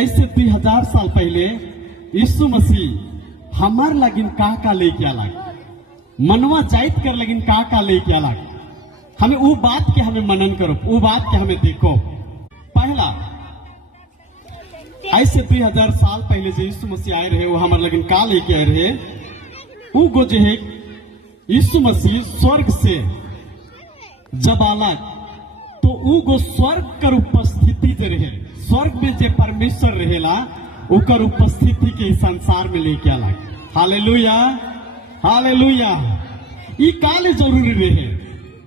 ऐसे 2000 साल पहले यीशु मसीह हमार लगिन का लेके आला, मनवा जाइत कर लगिन का लेके आला। हमें वो बात के हमें मनन करो, वो बात के हमें देखो। पहला ऐसे 2000 साल पहले जो यीशु मसीह आए रहे, वो हमारे लगिन का लेके आए रहे। वो गो जो है यीशु मसीह स्वर्ग से जब आला तो वो गो स्वर्ग कर उपस्थिति जे रहे, स्वर्ग में जे परमेश्वर रहेला उकर उपस्थिति के संसार में लेके आला। Hallelujah, hallelujah. ये काले जरूरी रहे,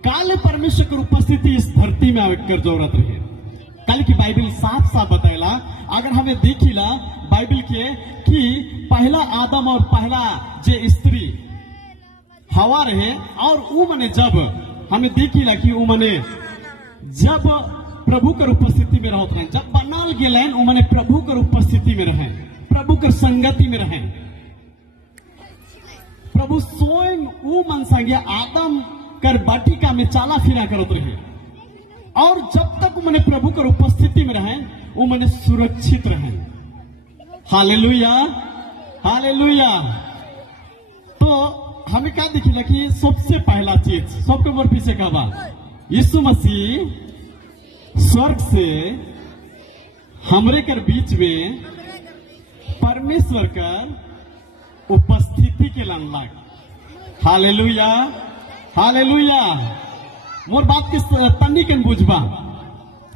काले परमेश्वर की उपस्थिति इस धरती में आकर जरूरत रहे। कल की बाइबल साफ साफ बताएला, अगर हमें देखिला बाइबल के कि पहला आदम और पहला जे स्त्री हवा रहे, और वो मने जब हमें देखिला कि वो मने जब प्रभु कर उपस्थिति में रहते रहे, जब बनाल गेलन वो मने प्रभु कर उपस्थिति में रहे, प्रभु कर संगति में रहे। प्रभु स्वयं वो मन संगे आदम कर बाटिका में चाला फिरा करत रहे, और जब तक मैंने प्रभु कर उपस्थिति में रहे वो मैंने सुरक्षित रहे। Hallelujah, hallelujah. तो हमें क्या दिखिला कि सबसे पहला चीज सबके ऊपर पीछे का बा, यीशु मसीह स्वर्ग से हमरे कर बीच में परमेश्वर कर उपस्थिति के लान। Hallelujah, hallelujah. मोर बात के तन्नी के बुझबा,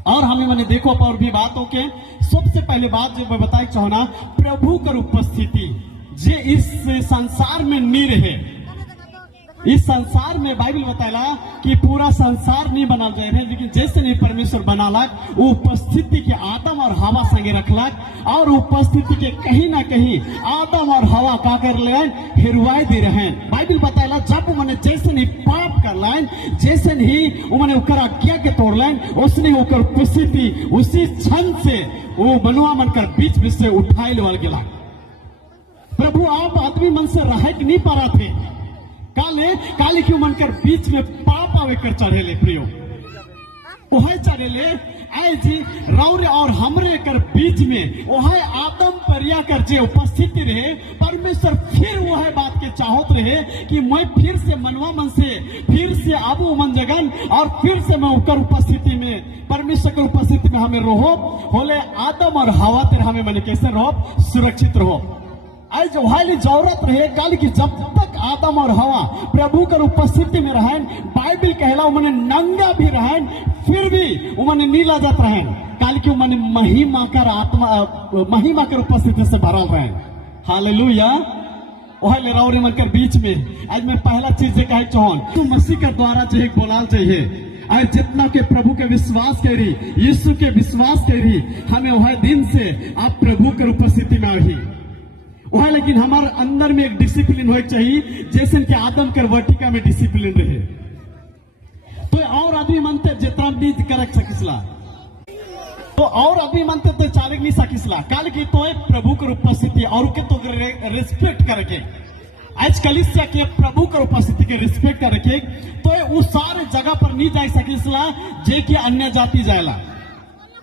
और हमें मैंने देखो और भी बातों के सबसे पहले बात जो मैं बताए चाहना, प्रभु कर उपस्थिति जे इस संसार में नहीं रहे। इस संसार में बाइबल बताएला कि पूरा संसार नहीं बना जाए रहे, लेकिन जैसे नहीं परमेश्वर बनालक वो उपस्थिति के आदम और हवा संगे रखलक, और उपस्थिति के कहीं ना कहीं आदम और हवा का कर ले हिरवाए दे रहे। बाइबल बताएला जब मैंने जैसे नहीं पाप कर लाइन, जैसे नहीं उन्होंने उकर आज्ञा के तोड़ लाइन, उसने उकर उपस्थिति उसी क्षण से वो बनुआ मनकर बीच बीच से उठाए लेवल गेला। प्रभु आप आदमी मन से रह नहीं पा रहा थे, काले क्यों मनकर बीच में पाप आवे कर चढ़ेले प्रियो, वह चढ़ेले आए जी रौरे और हमरे कर बीच में वह आदम परिया कर जे उपस्थिति रहे। परमेश्वर फिर वह बात के चाहत रहे कि मैं फिर से मनवा मन से फिर से आबू मन जगन, और फिर से मैं उकर उपस्थिति में परमेश्वर की उपस्थिति में हमें रहो बोले आदम और हवा तेरे हमें मैंने कैसे रहो, सुरक्षित रहो। आज वाली जरूरत रहे काल की जब तक आदम और हवा प्रभु कर उपस्थिति में रहें, बाइबल कहला उन्होंने नंगा भी रहें, फिर भी उन्होंने नीला जात रहें, काल की उन्होंने महिमा कर आत्मा महिमा कर उपस्थिति से भरल रहें। हालेलुया। वह ले रौरे मन कर बीच में आज मैं पहला चीज कहे चाहूँ, तू मसीह के द्वारा जो एक बोलाल चाहिए, आज जितना के प्रभु के विश्वास करी, यीशु के विश्वास करी, हमें वह दिन से आप प्रभु कर उपस्थिति में आई वह, लेकिन हमारे अंदर में एक डिसिप्लिन होना चाहिए, जैसे कि आदम कर वाटिका में डिसिप्लिन रहे। तो और आदमी मानते जितना नहीं कर सकिसला, तो और आदमी मानते तो चालक नहीं सकिसला, काल की तो प्रभु कर उपस्थिति और के तो रिस्पेक्ट करके आज कलिसिया के प्रभु कर उपस्थिति के रिस्पेक्ट करके तो उस सारे जगह पर नहीं जा सकिसला जे कि अन्य जाति जाएला,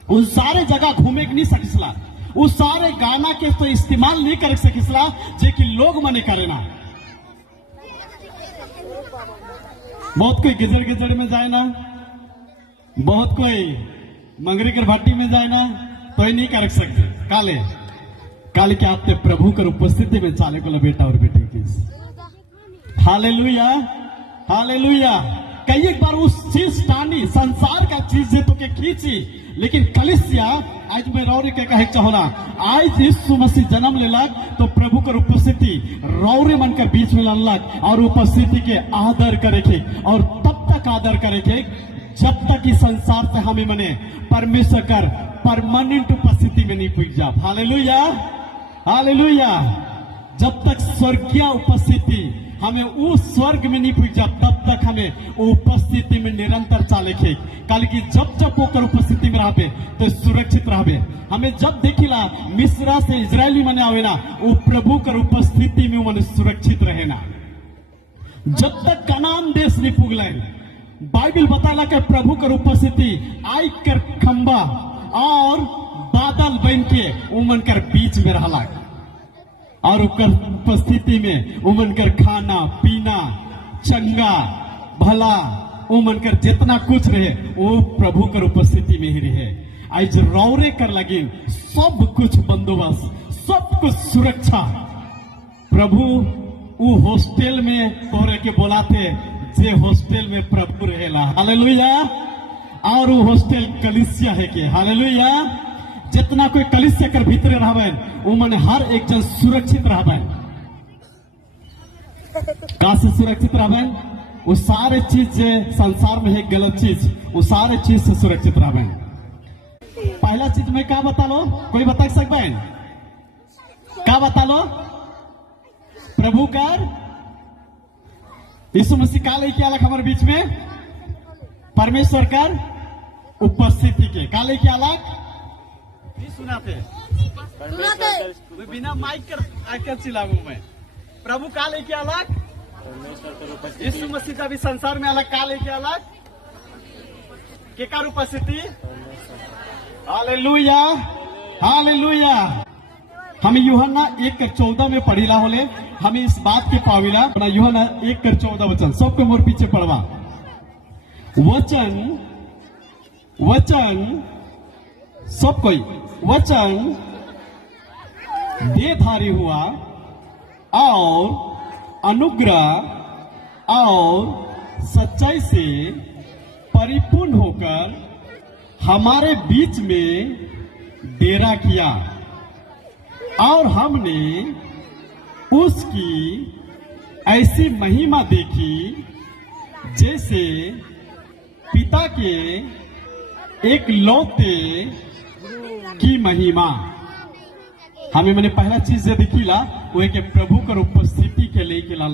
उस सारे जगह घूमे नहीं सकिसला, उस सारे गाना के तो इस्तेमाल नहीं कर सकिसला जे कि लोग मने करे ना। बहुत कोई गिजड़ गिजड़ में जाए ना, बहुत कोई मंगरी कर भाटी में जाए ना, तो ये नहीं कर सकते। काले काले के आपके प्रभु कर उपस्थिति में चाले को बेटा और बेटी की। Hallelujah, hallelujah. कई एक बार उस चीज टानी संसार का चीज है तो के खींची, लेकिन कलिसिया आज मैं रौरे के कहे चाहना, आज यीशु मसीह जन्म लेलक तो प्रभु कर उपस्थिति रौरे मन कर बीच में लानलक, और उपस्थिति के आदर करे के, और तब तक आदर करे के जब तक इस संसार से हमें मने परमेश्वर कर परमानेंट उपस्थिति में नहीं पहुंच जा। Hallelujah, hallelujah. जब तक स्वर्गीय उपस्थिति हमें उस स्वर्ग में नहीं पहुंचा, तब तक हमें उपस्थिति में निरंतर चाले खे। कल की जब जब वो कर उपस्थिति में रहे तो सुरक्षित रहे। हमें जब देखिला मिस्रा से इजरायली मने आवे ना, वो प्रभु कर उपस्थिति में मने सुरक्षित रहे ना, जब तक कनान देश नहीं पुगले। बाइबल बताला कि प्रभु कर उपस्थिति आई कर खंबा और बादल बन के उमन कर बीच में रहला और उकर उपस्थिति में उमन कर खाना पीना चंगा भला उमन कर जितना कुछ रहे वो प्रभु कर उपस्थिति में ही रहे। आज रौरे कर लगिन सब कुछ बंदोबस्त सब कुछ सुरक्षा प्रभु वो हॉस्टल में तोहरे के बोलाते जे हॉस्टल में प्रभु रहेला। हालेलुया। और वो हॉस्टल कलिसिया है के। हालेलुया। जितना कोई कलिसिया कर भीतर रहबन वो मने हर एक जन सुरक्षित रहबन। कहां से सुरक्षित रहबन? वो सारे चीज जे संसार में है गलत चीज वो सारे चीज से सुरक्षित रहबन। पहला चीज में क्या बता लो? कोई बता सकबन? क्या बता लो? प्रभु कर यीशु मसीह का लेके अलग हमारे बीच में परमेश्वर कर उपस्थिति के का लेके अलग सुनाते बिना माइक कर आकर चिल्लाऊं मैं। प्रभु का लेके अलग यीशु मसीह का भी संसार में अलग का लेके अलग के कार उपस्थिति। Hallelujah hallelujah. हम यूहन्ना 1:14 में पढ़ीला होले हमें इस बात के पाविला यूहन्ना 1:14 वचन सबको मोर पीछे पढ़वा। वचन वचन सब कोई वचन देहधारी हुआ और अनुग्रह और सच्चाई से परिपूर्ण होकर हमारे बीच में डेरा किया और हमने उसकी ऐसी महिमा देखी जैसे पिता के एक लौते की महिमा। हमें मैंने पहला चीज जो दिखीला वो है कि प्रभु कर उपस्थिति के लिए के लाल